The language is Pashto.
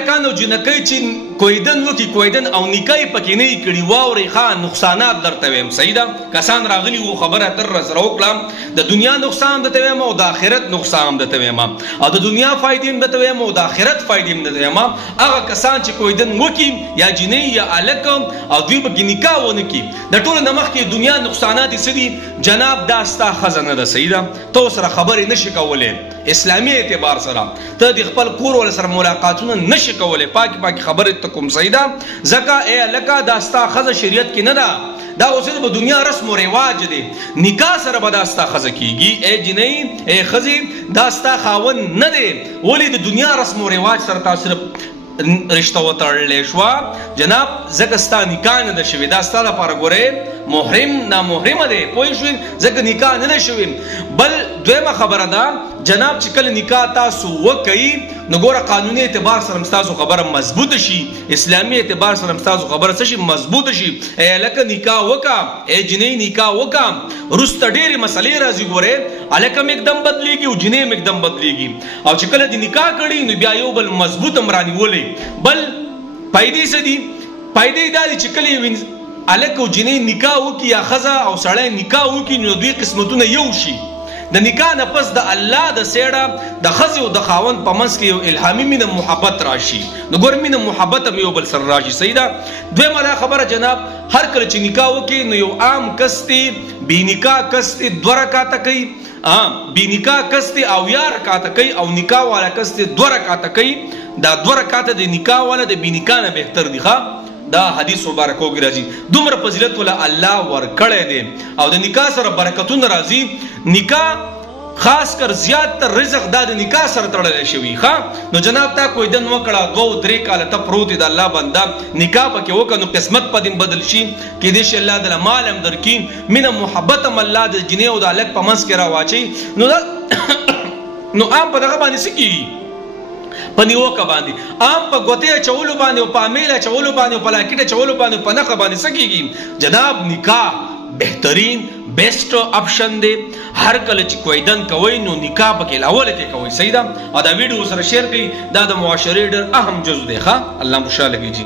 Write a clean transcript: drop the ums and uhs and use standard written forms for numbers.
لکان او جنکی چې کویدن وکي کویدن او نکای پکې نه کړي واوري خان نقصانات درته ویم سیدا کسان راغلی وو خبره تر سره وکړم د دنیا نقصان دته ویم او د آخرت نقصان دته ویم او د دنیا فائدې دته ویم او د آخرت فائدې دته ویم هغه کسان چې کویدن وکي یا جنې یا الک او دوی به نکاح ونه کی د ټول نمخ کې دنیا نقصانات سدي جناب داستا خزانه ده سیدا تو سره خبرې نشي کولای اسلامي اعتبار سره ته د خپل کور ول سره ملاقاتونه نشي کولای پاکي خبره ته کوم سیدا زکه اے الکا داستا خزه شریعت کې نه ده دا اوس په دنیا رسم او رواج دي نکاح سره به داستا خزه کیږي اے جنې اے خزي داستا خاون نه دي ولی د دنیا رسم او رواج سره تاسو رشتہ وتړلې شو جناب زګستا نکاح نه شوي دا ستاسو لپاره ګوره محرم نامحرم دی پوه شئ ځکه نکاح نه شوي بل دویمه خبره ده جناب چې کله نکاح تاسو وکړئ نو ګوره قانوني اعتبار سره تاسو خبره مضبوط شي اسلامي اعتبار سره تاسو خبره څه شي مضبوط شي لکه نکاح وکا اے جنې نکاح وکا رست ډېرې مسلې راځي ګوره الکم एकदम بدلیږي او جنې एकदम بدلیږي او چې کله د نکاح کړي نو بیا یو بل مضبوط امرانی ولې بل پایدې سدي پایدې دا چې کله الک او جنې نکاح وکي یا خزه او سړی نکاح وکي نو دوی قسمتونه یو شي د نکاح نه پس د الله د سیړه د خزه او د خاون په منځ کې یو الهامي مینه محبت راشي نو ګور مینه محبت هم یو بل سره راشي سیدا دویمه دا خبره جناب هر کله چې نکاح وکي نو یو عام کستی بی نکاح کستی 2 رکعات کوي بی نکاح کستی او یا رکعات کوي او نکاح والا کستی 2 رکعات کوي دا 2 رکعات د نکاح والا د بی نکاح نه بهتر دي ښا دا حدیث مبارک وګ راځي دومره فضیلت ولا الله ور کړی دی او د نکاح سره برکتونه راځي نکاح خاص کر زیات تر رزق د نکاح سره تړل شوی ښا نو جناب تا کوئی دن وکړه 2-3 کال ته پروت د الله بندا نکاح پکې وکړو قسمت پدیم بدل شي کې دې ش الله د مال هم درکین مینه محبت هم الله د جنې او د الک په منځ کې راواچي نو عام په دغه باندې سکی پنیوکا باندې عام په غوته چولو باندې او په امیله چولو باندې او په لاکټه چولو باندې په نخ باندې سکیږي جناب نکاح بهترین بیسٹ آپشن دی هر کله چې کوئی دن کوي نو نکاح پکې لاول کې کوي سیدا دا ویډیو سره شیر کړئ دا د معاشرې ډېر اهم جزء دی ښا الله مشاله کیږي